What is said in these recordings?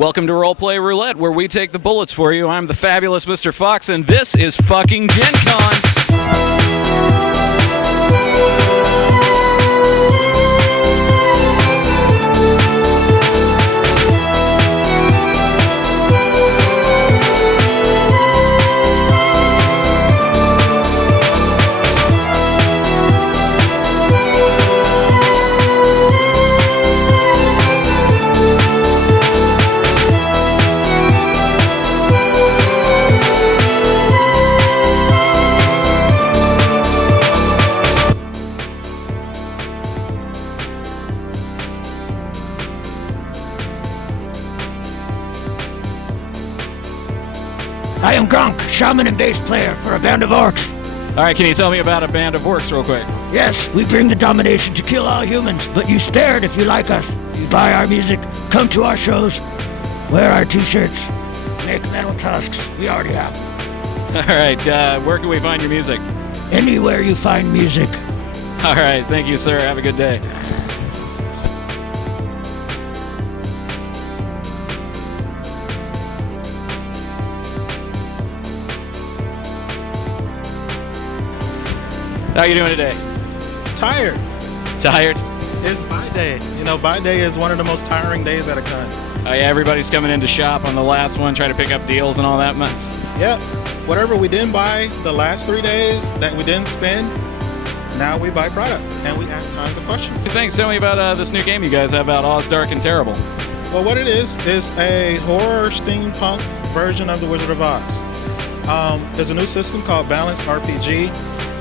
Welcome to Roleplay Roulette, where we take the bullets for you. I'm the fabulous Mr. Fox, and this is fucking Gencon. I am Gronk, shaman and bass player for A Band of Orcs. All right, can you tell me about A Band of Orcs real quick? Yes, we bring the domination to kill all humans, but you spared if you like us. You buy our music, come to our shows, wear our t-shirts, make metal tusks. We already have. All right, where can we find your music? Anywhere you find music. All right, thank you, sir. Have a good day. How you doing today? Tired. Tired? It's buy day. You know, buy day is one of the most tiring days at a con. Oh yeah, everybody's coming in to shop on the last one, trying to pick up deals and all that mess. Yep. Whatever we didn't buy the last 3 days that we didn't spend, now we buy product and we ask tons of questions. Thanks. Tell me about this new game you guys have out, Oz, Dark, and Terrible. Well, what it is a horror steampunk version of The Wizard of Oz. There's a new system called Balanced RPG,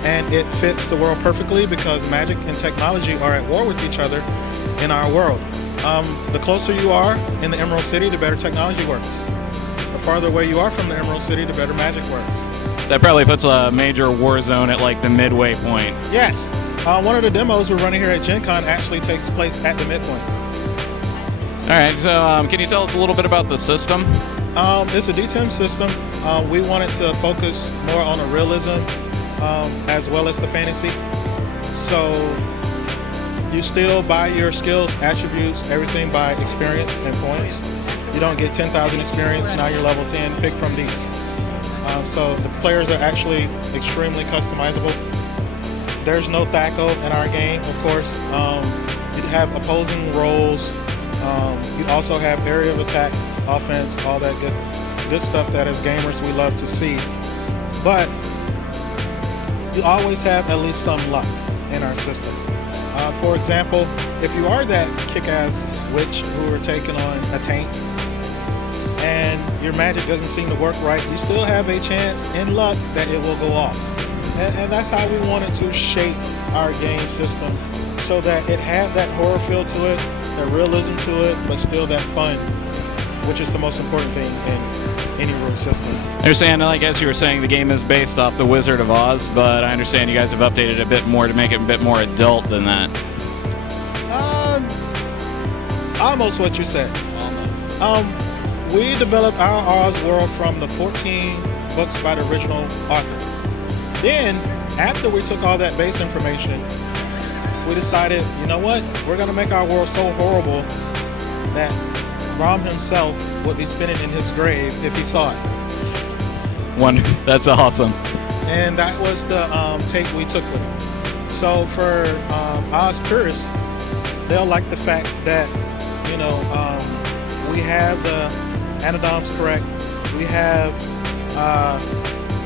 and it fits the world perfectly because magic and technology are at war with each other in our world. The closer you are in the Emerald City, the better technology works. The farther away you are from the Emerald City, the better magic works. That probably puts a major war zone at like the midway point. Yes. One of the demos we're running here at Gencon actually takes place at the midpoint. All right, so can you tell us a little bit about the system? It's a D10 system. We wanted to focus more on the realism as well as the fantasy. So you still buy your skills, attributes, everything by experience and points. You don't get 10,000 experience, now you're level 10, pick from these. So the players are actually extremely customizable. There's no THAC0 in our game, of course. You have opposing roles. You also have area of attack, offense, all that good stuff that as gamers we love to see. But you always have at least some luck in our system. For example, if you are that kick-ass witch who are taking on a tank and your magic doesn't seem to work right, you still have a chance in luck that it will go off. And that's how we wanted to shape our game system so that it had that horror feel to it, that realism to it, but still that fun, which is the most important thing in any rule system. I understand, like as you were saying, the game is based off The Wizard of Oz, but I understand you guys have updated it a bit more to make it a bit more adult than that. Almost what you said. Almost. We developed our Oz world from the 14 books by the original author. Then, after we took all that base information, we decided, you know what? We're going to make our world so horrible that Rom himself would be spinning in his grave if he saw it. That's awesome. And that was the take we took with it. So for Oz purists, they'll like the fact that, you know, we have the Anodoms correct. We have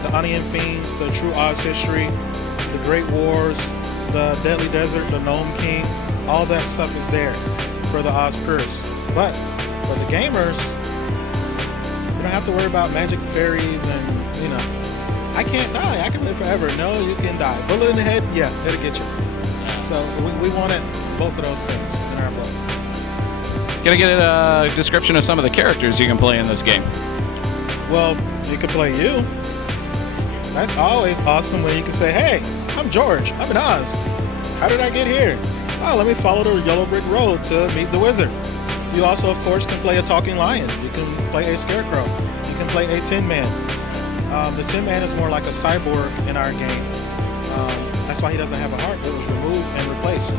the Onion Fiends, the True Oz History, the Great Wars, the Deadly Desert, the Gnome King. All that stuff is there for the Oz purists. But for the gamers, you don't have to worry about magic fairies and, you know, I can't die, I can live forever. No, you can die. Bullet in the head, yeah, it'll get you. So we wanted both of those things in our book. Can I get a description of some of the characters you can play in this game? Well, you can play you. That's always awesome when you can say, hey, I'm George, I'm in Oz. How did I get here? Oh, let me follow the yellow brick road to meet the wizard. You also, of course, can play a talking lion. You can play a scarecrow. You can play a Tin Man. The Tin Man is more like a cyborg in our game. That's why he doesn't have a heart. It was removed and replaced.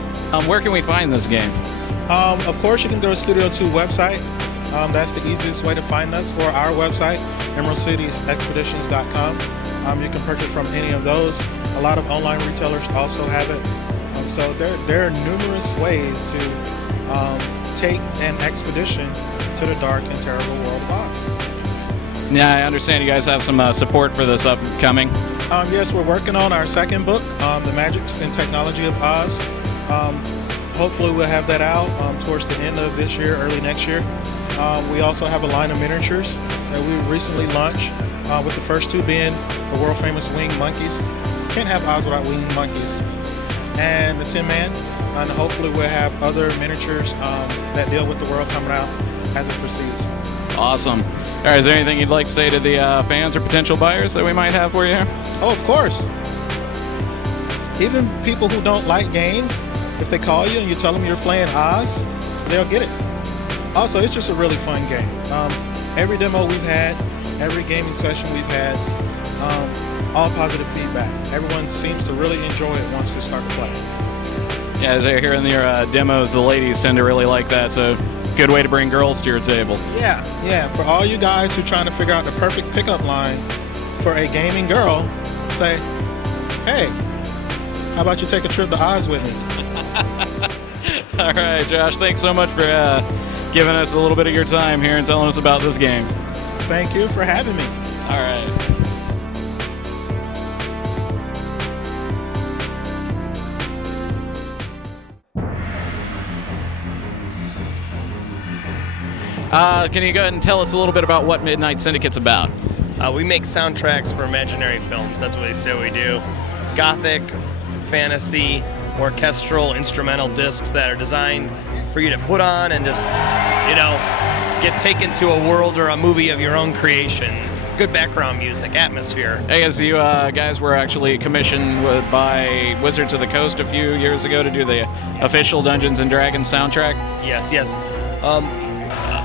Where can we find this game? Of course, you can go to Studio 2 website. That's the easiest way to find us, or our website, emeraldcityexpeditions.com. You can purchase from any of those. A lot of online retailers also have it. So there are numerous ways to take an expedition to the dark and terrible world of Oz. Yeah, I understand you guys have some support for this upcoming. Yes, we're working on our second book, The Magics and Technology of Oz. Hopefully we'll have that out towards the end of this year, early next year. We also have a line of miniatures that we recently launched, with the first two being the world famous winged monkeys. Can't have Oz without winged monkeys. And the Tin Man. And hopefully we'll have other miniatures that deal with the world coming out as it proceeds. Awesome. All right, is there anything you'd like to say to the fans or potential buyers that we might have for you here? Oh, of course. Even people who don't like games, if they call you and you tell them you're playing Oz, they'll get it. Also, it's just a really fun game. Every demo we've had, every gaming session we've had, all positive feedback. Everyone seems to really enjoy it once they start to play. Yeah, they're hearing your demos. The ladies tend to really like that, so good way to bring girls to your table. Yeah. For all you guys who are trying to figure out the perfect pickup line for a gaming girl, say, hey, how about you take a trip to Oz with me? All right, Josh, thanks so much for giving us a little bit of your time here and telling us about this game. Thank you for having me. All right. Can you go ahead and tell us a little bit about what Midnight Syndicate's about? We make soundtracks for imaginary films. That's what they say we do. Gothic, fantasy, orchestral, instrumental discs that are designed for you to put on and just, get taken to a world or a movie of your own creation. Good background music, atmosphere. I guess you guys were actually commissioned by Wizards of the Coast a few years ago to do the official Dungeons & Dragons soundtrack? Yes.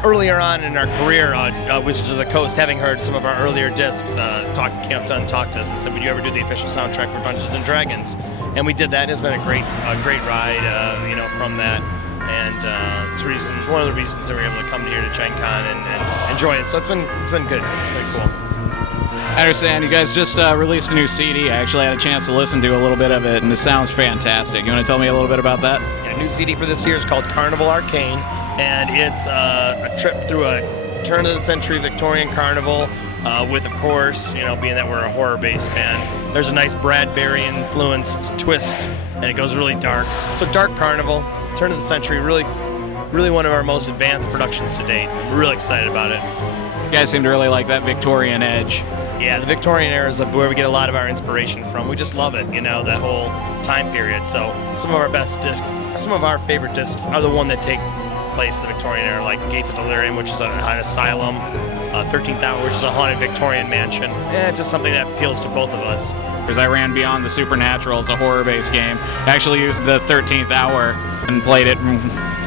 Earlier on in our career, Wizards of the Coast, having heard some of our earlier discs, came up and talked to us and said, would you ever do the official soundtrack for Dungeons & Dragons? And we did that. It's been a great ride, from that. And it's one of the reasons that we were able to come here to Gencon and enjoy it. So it's been good. It's been cool. I understand you guys just released a new CD. I actually had a chance to listen to a little bit of it, and it sounds fantastic. You want to tell me a little bit about that? Yeah, new CD for this year is called Carnival Arcane, and it's a trip through a turn-of-the-century Victorian carnival with, of course, being that we're a horror-based band, there's a nice Bradbury-influenced twist, and it goes really dark. So Dark Carnival, turn-of-the-century, really one of our most advanced productions to date. We're really excited about it. You guys seem to really like that Victorian edge. Yeah, the Victorian era is where we get a lot of our inspiration from. We just love it, that whole time period. So some of our best discs, some of our favorite discs are the one that take place in the Victorian era, like Gates of Delirium, which is an asylum, 13th Hour, which is a haunted Victorian mansion. It's just something that appeals to both of us. Because I ran Beyond the Supernatural as a horror-based game. I actually used the 13th Hour and played it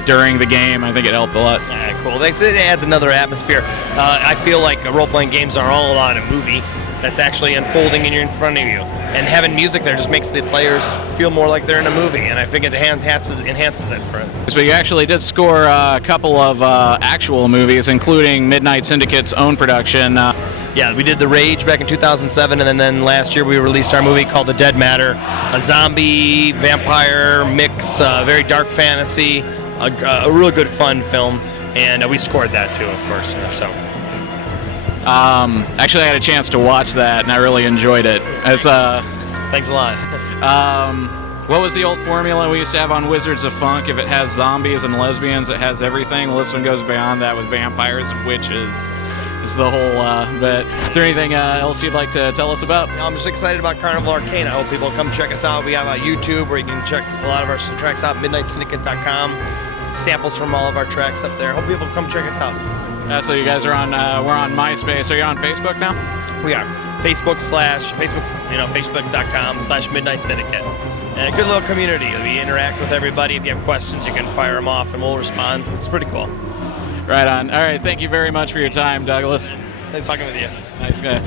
during the game. I think it helped a lot. Yeah, cool. They said it adds another atmosphere. I feel like role-playing games are all about a movie that's actually unfolding in front of you. And having music there just makes the players feel more like they're in a movie, and I think it enhances it for it. So you actually did score a couple of actual movies, including Midnight Syndicate's own production. Yeah, we did The Rage back in 2007, and then last year we released our movie called The Dead Matter, a zombie, vampire mix, very dark fantasy, a really good fun film, and we scored that too, of course. So. Actually, I had a chance to watch that, and I really enjoyed it. Thanks a lot. What was the old formula we used to have on Wizards of Funk? If it has zombies and lesbians, it has everything. Well, this one goes beyond that with vampires and witches. It's the whole bit. Is there anything else you'd like to tell us about? I'm just excited about Carnival Arcane. I hope people come check us out. We have a YouTube where you can check a lot of our tracks out, midnightsyndicate.com. Samples from all of our tracks up there. Hope people come check us out. So you guys are on, we're on MySpace. Are you on Facebook now? We are. Facebook.com/Midnight Syndicate. And a good little community. We interact with everybody. If you have questions, you can fire them off and we'll respond. It's pretty cool. Right on. All right. Thank you very much for your time, Douglas. Nice talking with you. Nice guy.